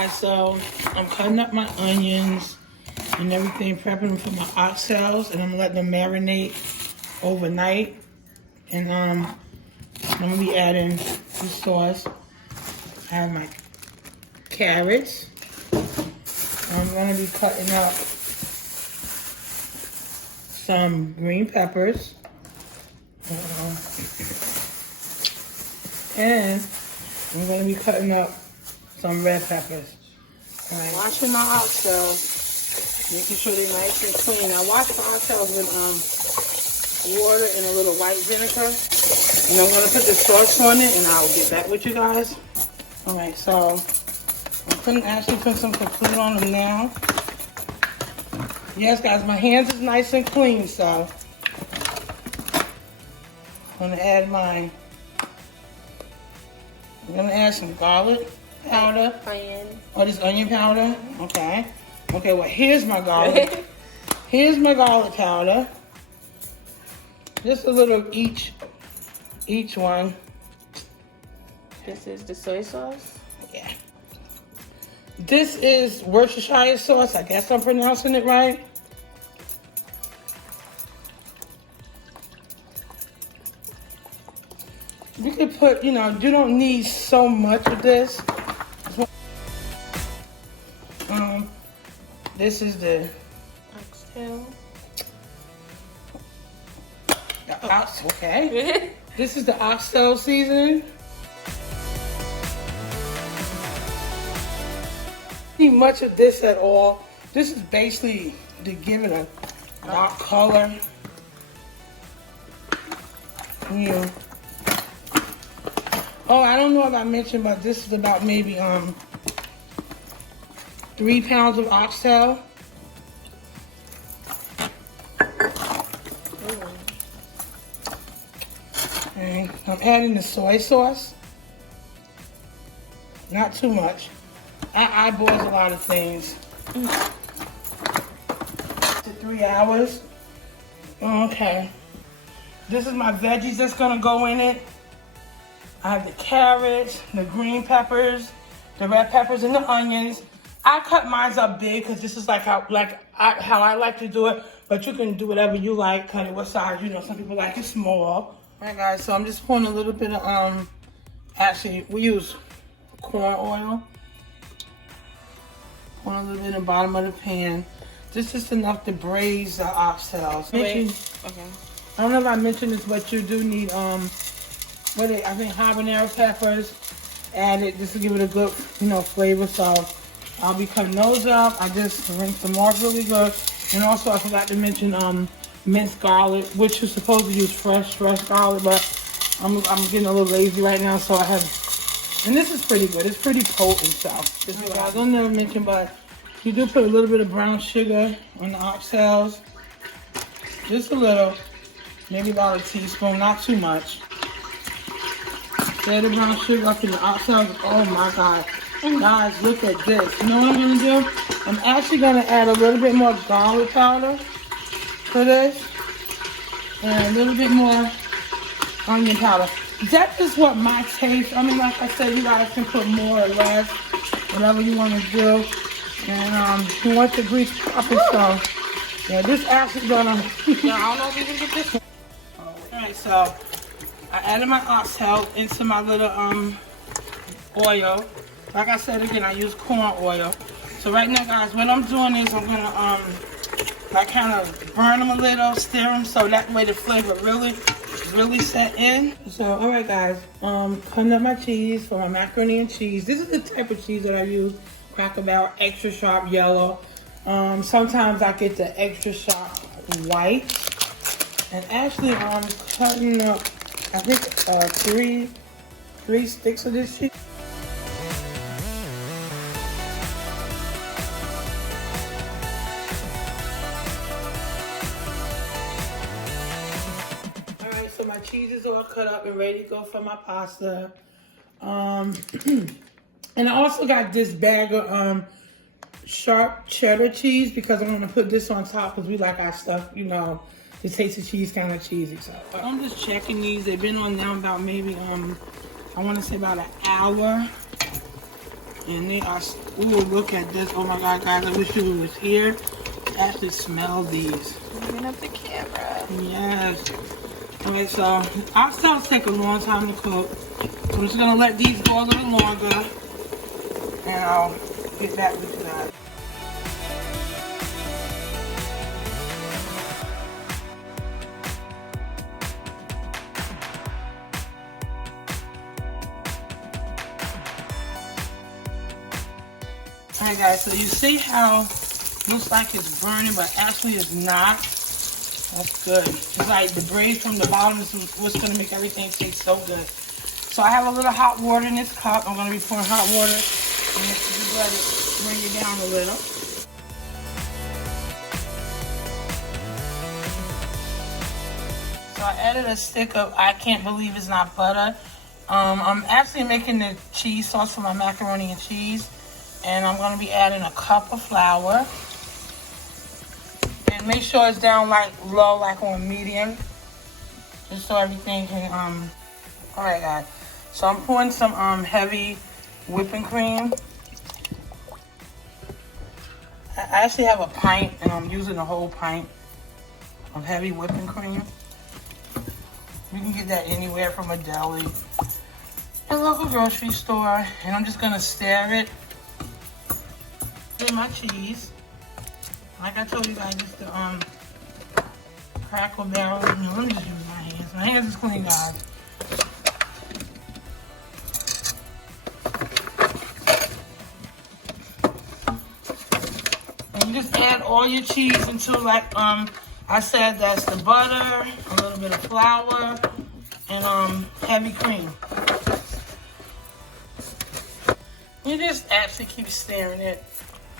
guys, so I'm cutting up my onions and everything, prepping them for my oxtails, and I'm letting them marinate overnight. And I'm gonna be adding the sauce. I have my carrots. I'm gonna be cutting up some green peppers. And I'm gonna be cutting up some red peppers. All right. Washing my oxtails, making sure they're nice and clean. I wash the oxtails with water and a little white vinegar. And I'm gonna put the sauce on it, and I'll get back with you guys. All right, so I'm actually putting some complete on them now. Yes, guys, my hands is nice and clean, so I'm gonna add I'm gonna add some garlic powder. Onion. Oh, this onion powder? Okay. Okay, well, here's my garlic. Here's my garlic powder. Just a little each one. This is the soy sauce? Yeah. This is Worcestershire sauce. I guess I'm pronouncing it right. You could put, you don't need so much of this. This is the oxtail. Okay. This is the oxtail seasoning. Need much of this at all. This is basically to give it a dark color. Yeah. Oh, I don't know if I mentioned, but this is about maybe 3 pounds of oxtail. And I'm adding the soy sauce. Not too much. I eyeball a lot of things. To 3 hours. Okay. This is my veggies that's gonna go in it. I have the carrots, the green peppers, the red peppers, and the onions. I cut mine up big because this is how I like to do it. But you can do whatever you like. Cut it what size. Some people like it small. All right, guys. So I'm just pouring a little bit of Actually, we use corn oil. Pour a little bit in the bottom of the pan. This is enough to braise the oxtails. Okay. I don't know if I mentioned this, but you do need I think habanero peppers added just to give it a good, flavor. So I'll be cutting those up. I just rinse them off really good. And also I forgot to mention minced garlic, which you're supposed to use fresh garlic, but I'm getting a little lazy right now, so I have. And this is pretty good. It's pretty potent, so. I don't never mention, but you do put a little bit of brown sugar on the oxtails. Just a little, maybe about a teaspoon, not too much. Add the brown sugar up in the oxtails. Oh my God. Guys, look at this. You know what I'm gonna do? I'm actually gonna add a little bit more garlic powder for this. And a little bit more onion powder. That is what my taste. I mean, like I said, you guys can put more or less, whatever you want to do. And you want the grease popping, so yeah, this actually gonna. Yeah, I don't know if you can get this one. All right, so I added my oxtail into my little oil. Like I said again, I use corn oil. So right now, guys, what I'm doing is I'm gonna kind of burn them a little, stir them, so that way the flavor really set in. So, all right, guys, cutting up my cheese for my macaroni and cheese. This is the type of cheese that I use, Cracker Barrel, extra sharp yellow. Sometimes I get the extra sharp white. And actually, I'm cutting up, I think, three sticks of this cheese. So my cheese is all cut up and ready to go for my pasta. And I also got this bag of sharp cheddar cheese because I'm going to put this on top because we like our stuff, the taste of cheese kind of cheesy. So I'm just checking these. They've been on now about maybe, I want to say about an hour. And they are, ooh, look at this. Oh my God, guys, I wish you was here to actually smell these. Moving up the camera. Yes. Okay, so oxtails take a long time to cook. So I'm just gonna let these go a little longer. And I'll get back with you guys. Alright guys, so you see how looks like it's burning, but actually it's not. That's good. It's like the braise from the bottom is what's going to make everything taste so good. So I have a little hot water in this cup. I'm going to be pouring hot water and just let it bring it down a little. So I added a stick of, I can't believe it's not butter. I'm actually making the cheese sauce for my macaroni and cheese. And I'm going to be adding a cup of flour. And make sure it's down like low, like on medium. Just so everything can, alright guys. So I'm pouring some heavy whipping cream. I actually have a pint and I'm using a whole pint of heavy whipping cream. You can get that anywhere from a deli, a local grocery store. And I'm just going to stir it. In my cheese, like I told you guys, it's the Crackle Barrel. No, let me just use my hands. My hands is clean, guys. And you just add all your cheese until, like I said, that's the butter, a little bit of flour, and heavy cream. You just actually keep stirring it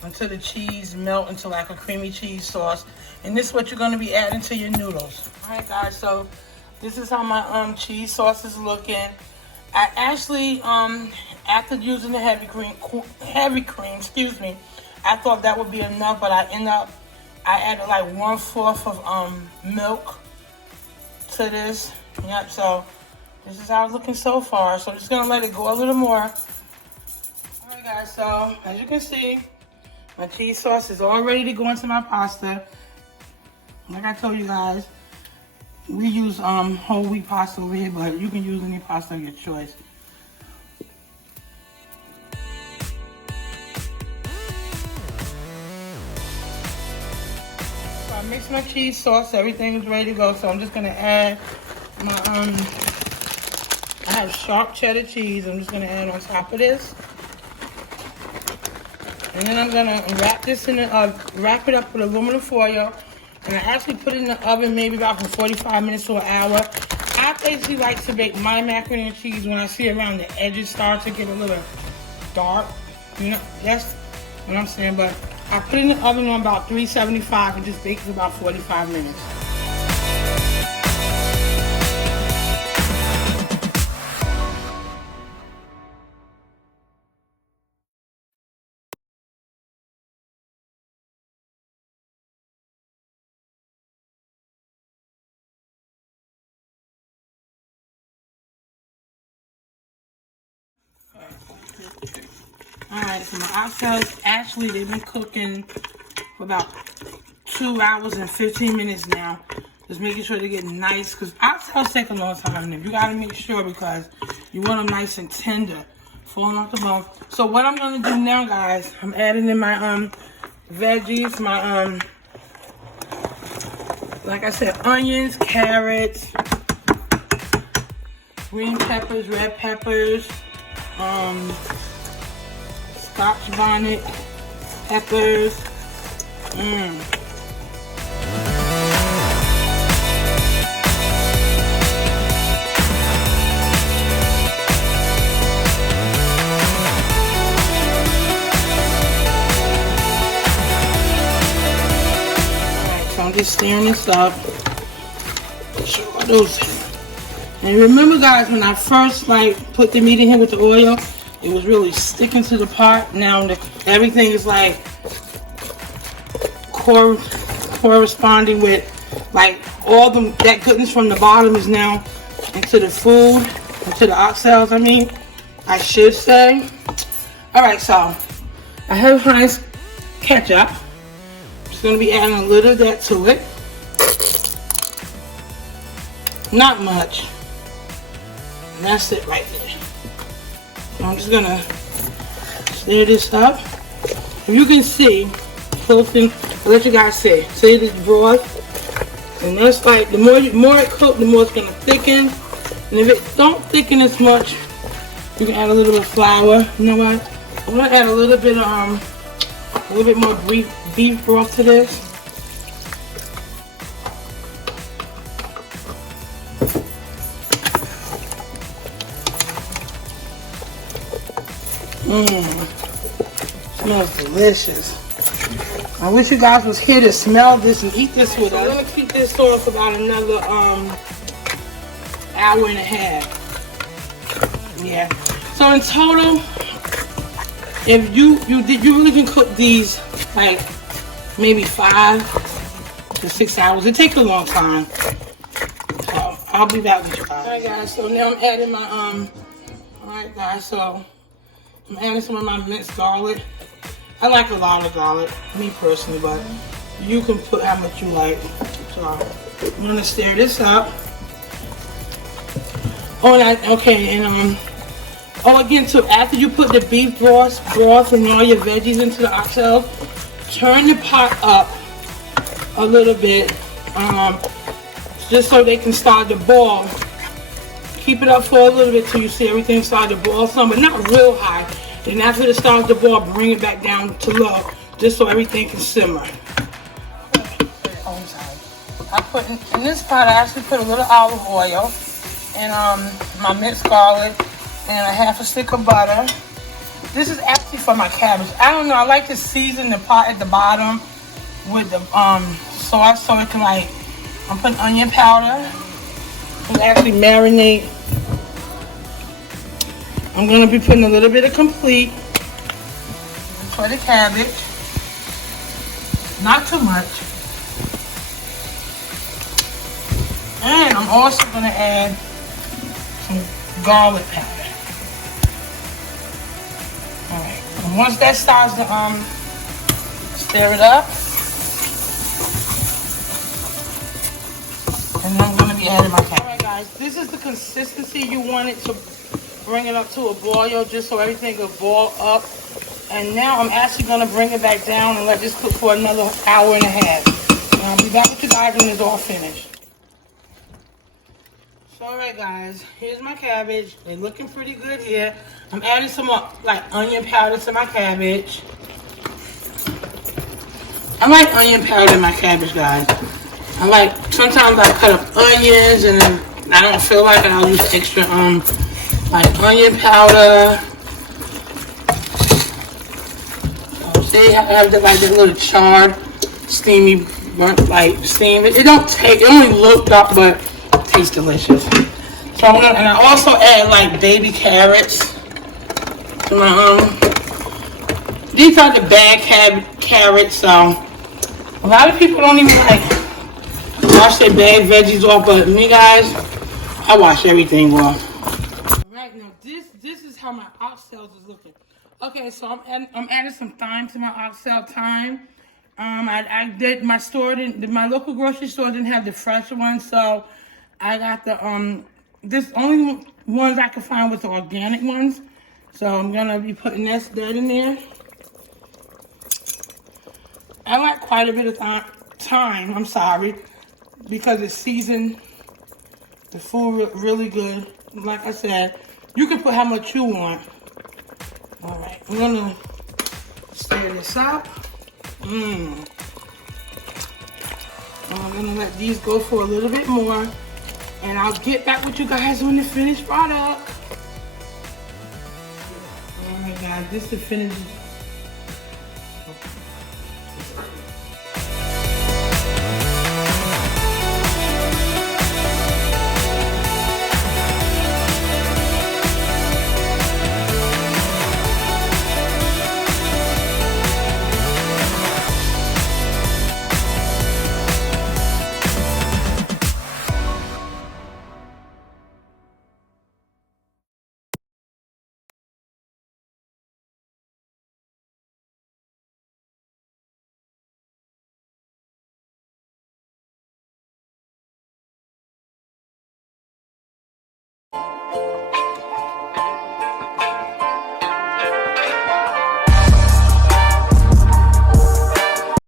until the cheese melt into like a creamy cheese sauce. And this is what you're going to be adding to your noodles. Alright guys, so this is how my cheese sauce is looking. I actually, after using the heavy cream, excuse me, I thought that would be enough, but I added like 1/4 of milk to this. Yep, so this is how it's looking so far. So I'm just going to let it go a little more. Alright guys, so as you can see, my cheese sauce is all ready to go into my pasta. Like I told you guys, we use whole wheat pasta over here, but you can use any pasta of your choice. So I mixed my cheese sauce, everything is ready to go. So I'm just gonna add my I have sharp cheddar cheese. I'm just gonna add on top of this. And then I'm gonna wrap this in the wrap it up with aluminum foil, and I actually put it in the oven maybe about for 45 minutes to an hour. I basically like to bake my macaroni and cheese when I see around the edges start to get a little dark. You know, that's what I'm saying. But I put it in the oven on about 375 and just bakes about 45 minutes. Alright, so my oxtails, actually they've been cooking for about 2 hours and 15 minutes now. Just making sure they get nice, because oxtails take a long time. And you gotta make sure, because you want them nice and tender, falling off the bone. So what I'm gonna do now, guys, I'm adding in my veggies, my like I said, onions, carrots, green peppers, red peppers, Scotch bonnet peppers. I'm just stirring this up. And remember guys, when I first put the meat in here with the oil, it was really sticking to the pot. Now everything is like corresponding with all that goodness from the bottom is now into the food, into the oxtails, I should say. Alright, so I have Heinz ketchup. Just gonna be adding a little of that to it. Not much. And that's it right there. So I'm just gonna stir this up. If you can see, I'll let you guys see this broth. And that's like, the more it cooks, the more it's gonna thicken. And if it don't thicken as much, you can add a little bit of flour. You know what? I'm gonna add a little bit more beef broth to this. Smells delicious. I wish you guys was here to smell this and eat this with us. I'm gonna keep this on for about another hour and a half. Yeah. So in total, if you really can cook these like maybe 5 to 6 hours. It takes a long time. So I'll be back with you guys. Alright guys, so now I'm adding my alright guys, so I'm adding some of my minced garlic. I like a lot of garlic, me personally, but you can put how much you like. So I'm gonna stir this up. Again, too, after you put the beef broth and all your veggies into the oxtails, turn your pot up a little bit, just so they can start to boil. Keep it up for a little bit till you see everything start to boil some, but not real high. Then after it starts to boil, bring it back down to low, just so everything can simmer. Oh, I'm sorry. I put in this pot, I actually put a little olive oil and my minced garlic and a half a stick of butter. This is actually for my cabbage. I don't know, I like to season the pot at the bottom with the sauce so it can I'm putting onion powder. It'll actually marinate. I'm going to be putting a little bit of complete for the cabbage. Not too much. And I'm also going to add some garlic powder. Alright. And once that starts to stir it up. And then I'm going to be adding my cabbage. Alright guys, this is the consistency you want it to bring it up to a boil, just so everything will boil up. And now I'm actually going to bring it back down and let this cook for another hour and a half. And I'll be back with you guys when it's all finished. So alright guys, here's my cabbage. They're looking pretty good here. I'm adding some onion powder to my cabbage. I like onion powder in my cabbage, guys. Sometimes I cut up onions and then I don't feel like it, I'll use extra onion powder. They have that little charred, steamy, steam. It only look up, but it tastes delicious. So and I also add baby carrots to my these are the bag carrots. So a lot of people don't even wash their bag veggies off, but me guys, I wash everything off. Right now, this is how my oxtails is looking. Okay, so I'm adding some thyme to my oxtail thyme. I did my local grocery store didn't have the fresh ones, so I got the this only ones I could find was the organic ones. So I'm gonna be putting that in there. I like quite a bit of thyme. I'm sorry, because it seasoned the food really good. Like I said, you can put how much you want. All right, I'm gonna stir this up. I'm gonna let these go for a little bit more, and I'll get back with you guys on the finished product. Oh my God, this is the finished